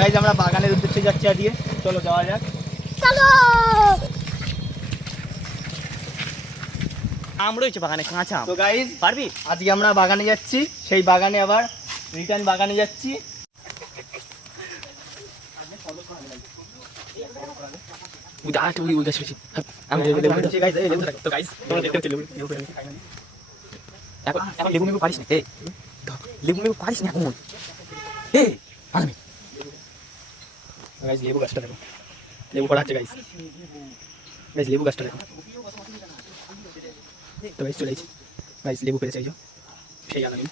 Guys আমরা বাগানের উদ্দেশ্যে যাচ্ছি আজকে, চলো যাওয়া যাক। চলো। আম রয়েছে বাগানে, কাঁচা আম। তো গাইস পারবি? আজকে আমরা বাগানে যাচ্ছি, সেই বাগানে আবার রিটার্ন বাগানে যাচ্ছি। লেবু লেবু পারিস না, লেবু লেবু পারিস না এখন। আনবি গাইস লেবু গাছটা দেখো, লেবু পড়া আছে গাইস। গাইস লেবু গাছটা দেখো। তো গাইস চলে এসেছি গাইস, লেবু পেরেছে এই যে, সেই আলাদা।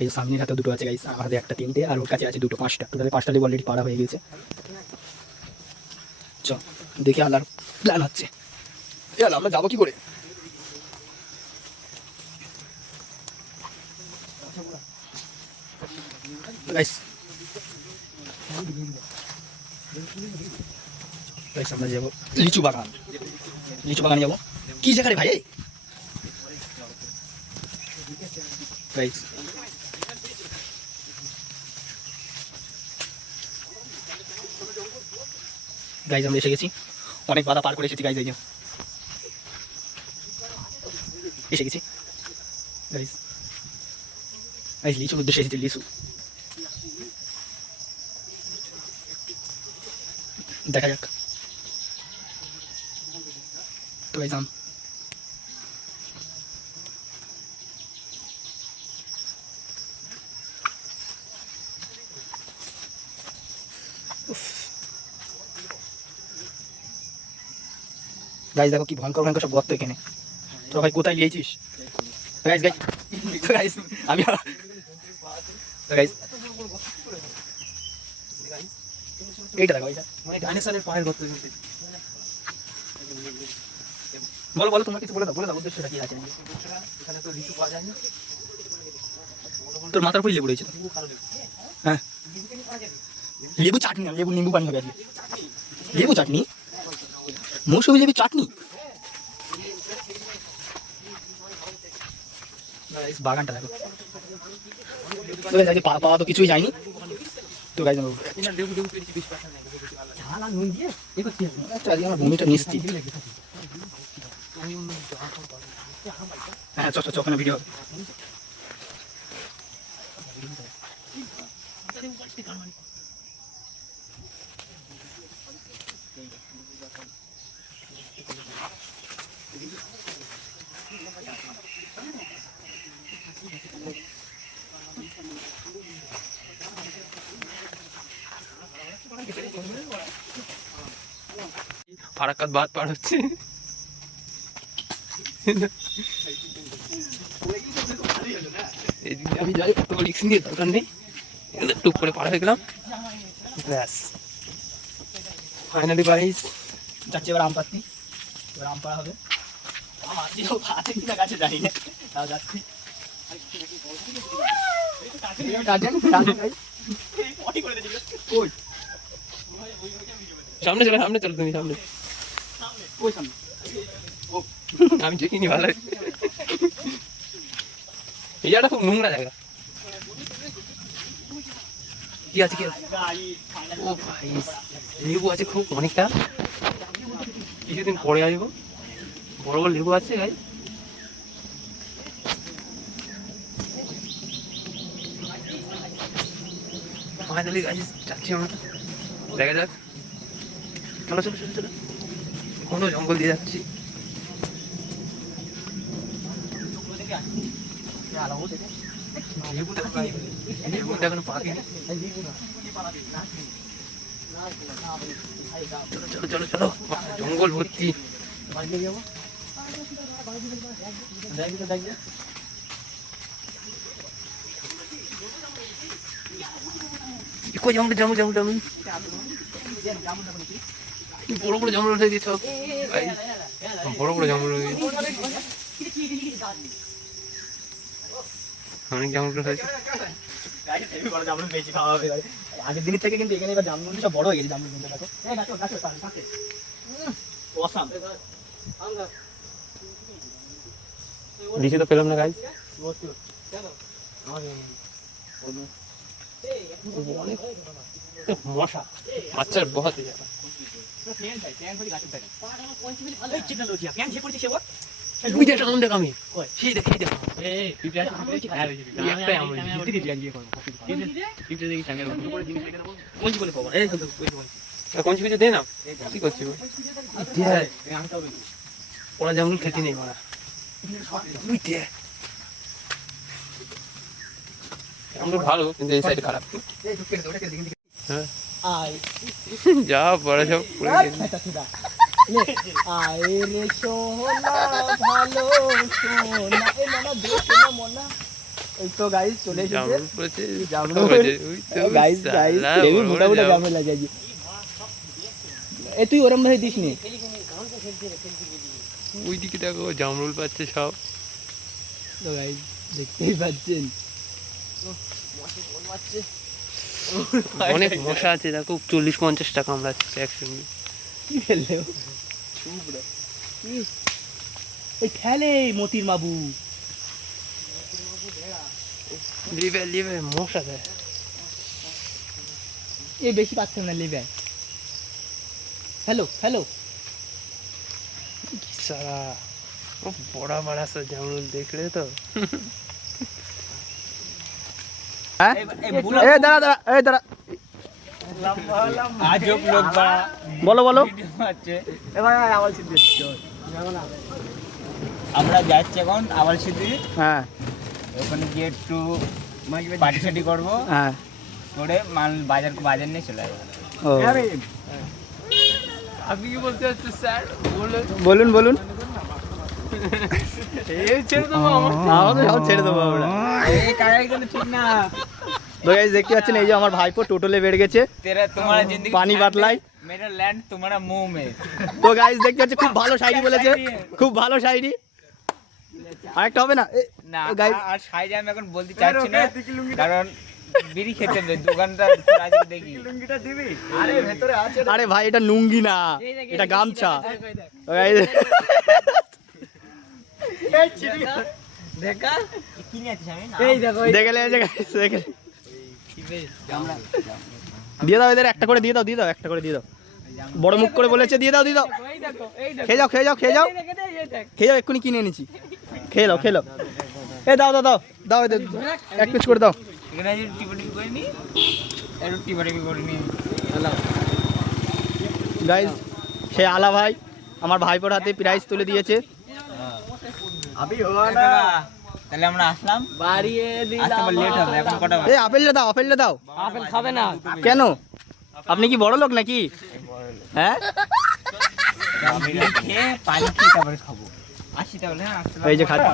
এই যে সামনের হাতে দুটো আছে গাইস, আমার হাতে একটা, তিনটে, আর ওর কাছে আছে দুটো, পাঁচটা। টোটালি 5টা লেবু অলরেডি পাড়া হয়ে গেছে। চল দেখি আল্লাহর প্ল্যান হচ্ছে। আমরা যাবো কি করে? গাইস গাইস আমরা যাবো লিচু বাগান, লিচু বাগানে যাবো। কি জায়গা রে ভাই? গাইস গাইস আমরা এসে গেছি, অনেক বাধা পার করে এসেছি গাইস। এই যে এসে গেছি গাইস। গাইস লিচুর উদ্দেশ্যে এসেছি, লিচু দেখা যাক। তো গাইস গাইস দেখো কি ভয়ঙ্কর ভয়ঙ্কর সব গর্ত এখানে। তো ভাই কোথায় নিয়েছিস? গাইস গাইস গাইস আমি গাইস এইটা দেখো, এইটা মানে ডাইনোসরের পায়ের গর্ত। বলো বলো, তোমার কিছু বলে দাও উদ্দেশ্যটা কি আছে। এখানে তো লিচু পাওয়া যায় না। তোর মাথার উপরে লেবু রয়েছে তো? হ্যাঁ লেবু চাটনি না, লেবু নিম্বু পানি হবে আজকে। লেবু চাটনি, মৌসুমি লেবু চাটনি। বাগানটা দেখো। তো গাইস আজকে পাওয়া তো কিছুই যায়নি। তো গাইস আজকে আমার ভূমিটা নিশ্চিত। হ্যাঁ চ ওখানে ভিডিও। ফারাক্কাত বাদ পার হচ্ছে। এদিকে আমি যাই, অত রিক্স নিয়ে দরকার নেই, টুক করে পার হয়ে গেলাম, ব্যাস। ফাইনালি গাইস যাচ্ছি এবার আম পাড়তে। এবার আম পাড়া হবে। আম আছে কিনা গাছে জানি না, তাও যাচ্ছি। সামনে চলো তুমি সামনে। আমি দেখিনি ভালো, এই জায়গাটা খুব নোংরা জায়গা। কি আছে ও ভাই, লেবু আছে খুব অনেকটা, কিছুদিন পরে আসবো। বড় বড় লেবু আছে গাই। ফাইনালি গাইস যাচ্ছি আমরা, দেখা যাক। চলো কোনো জঙ্গল দিয়ে যাচ্ছি। লেবু এখনো পাকেনি। চলো জঙ্গল ভর্তি। জঙ্গল বড় বড় জঙ্গল উঠে দিচ্ছ, বড় বড় জঙ্গল অনেক জঙ্গল হয়েছে। আগের দিনের থেকে কিন্তু এখানে এবার জামরুল সব বড় হয়ে গেছে। জামরুল দেখো, লিচু তো পেলাম না গাইস। অনেক মশা বাচ্চার বহাতে যাবে ওই দেখ আমি দেখ আমি সেই দেখ সেই দেখ একটাই আমি কোন কিছু দে না কি করছিস ওরা যেমন খেতে নেই ওরা আমরা ভালো কিন্তু এই সাইড খারাপ হ্যাঁ যা বড় সব পুরো এই তো গাইস চলে জামরুল পড়েছে গাইস গাইস হেভি মোটা মোটা জামরুল লাগে আজ এ তুই ওরম ভাবে দিস নি ওই দিকে দেখো জামরুল পাচ্ছে সব তো গাইস দেখতেই পাচ্ছেন অনেক মশা আছে দেখো 40-50 টাকা আমরা একসঙ্গে কি ফেললে এই খেলে মতির বাবু লিভে লিভে মশা দেয় এই বেশি পাচ্ছে না লিভে হ্যালো হ্যালো সারা ও বড়া বড়া সব জামরুল দেখলে তো হ্যাঁ এ দাঁড়া দাঁড়া এই দাঁড়া আজব লোক বা বলো বলো আমরা যাচ্ছি এখন আওয়াল সিদ্ধি হ্যাঁ ওখানে গিয়ে একটু পার্টি সাটি করবো হ্যাঁ করে মাল বাজার নিয়ে চলে আসবো ও আপনি কি বলতে চাচ্ছেন স্যার বলুন বলুন এই ছেড়ে দেবো আমাদের সব ছেড়ে দেবো আমরা এই কাকাই কিন্তু ঠিক না তো গাইস দেখতে পাচ্ছেন এই যে আমার ভাইপো টোটোলে বেড়ে গেছে তেরা তোমার জিন্দগি পানি বাতলাই মেরা ল্যান্ড তোমারা মুंह में তো গাইস দেখতে পাচ্ছেন খুব ভালো শায়রি বলেছে খুব ভালো শায়রি আরেকটা হবে না না গাইস আর সাইজ আমি এখন বলতে চাচ্ছি না কারণ বিড়ি খেতে হবে দোকানটা আজকে দেখি লুঙ্গিটা দিবি আরে ভেতরে আছে আরে ভাই এটা লুঙ্গি না এটা গামছা তো গাইস দেখা কি নিয়ে আছিস আমি এই দেখো দেখে লেগেছে গাইস দেখে দিয়ে দাও এদের একটা করে দিয়ে দাও একটা করে দিয়ে দাও বড় মুখ করে বলেছে দিয়ে দাও খেয়ে যাও খেয়ে যাও খেয়ে যাও খেয়ে যাও এক্ষুনি কিনে এনেছি খেয়ে দাও এ দাও দাও দাও দাও এদের এক পিস করে দাও এখানে টিপটি করে নি একটু টিপটি করে নি গাইস সে আলা ভাই আমার ভাইপোর হাতে প্রাইজ তুলে দিয়েছে আবি হওয়া না তাহলে আমরা আসলাম বাড়িয়ে দিলাম আসতে লেট হবে এখন কটা বাজে এই আপেলটা দাও আপেল খাবে না কেন আপনি কি বড় লোক নাকি হ্যাঁ আমি খেয়ে পানি খেয়ে তারপরে খাবো আসি তাহলে হ্যাঁ এই যে খাচ্ছি